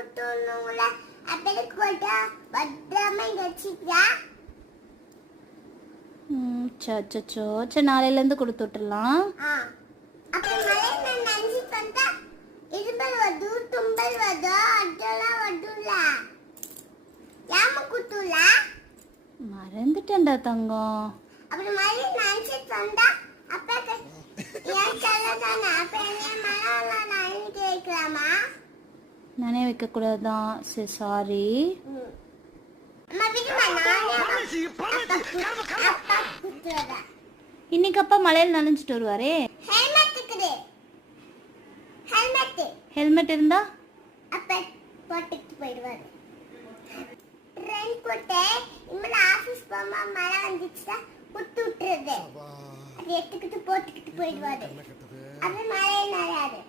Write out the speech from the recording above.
விட்டுணுங்கள அப்படி போட்டா பத்திரமா வச்சிக்கா. சச்சோ சரி நாளையிலேருந்து கொடுத்து விட்டுடலாம். அப்புறம் மழை நான் நனைஞ்சி வந்தா இருமல் வருது தும்பல் வருது அதெல்லாம் வருதுல யாம குத்துல மறந்துட்டேன்டா தங்கம். அப்புறம் மழை நனைஞ்சி வந்தா அப்ப ஏன் சொல்லதானே அப்ப என்ன மழை நனைஞ்சி வைக்கலாமா? நானே வைக்க கூடாதான். சரி சாரி. அம்மா விடுமா அப்பா குத்துறதா. இன்னைக்கு அப்பா மழையில் நனைஞ்சிட்டு வருவாரே. ஹெல்மெட் இருக்குது. ஹெல்மெட் இருந்தா அப்ப போட்டுட்டு போயிடுவாரு. ரெயின் போட்டு இம்மல ஆபீஸ் போமா மழை வந்துச்சுன்னா குத்து விட்டுறது. அது எடுத்துக்கிட்டு போட்டுக்கிட்டு போயிடுவாரு. அது மழையே நனையாது.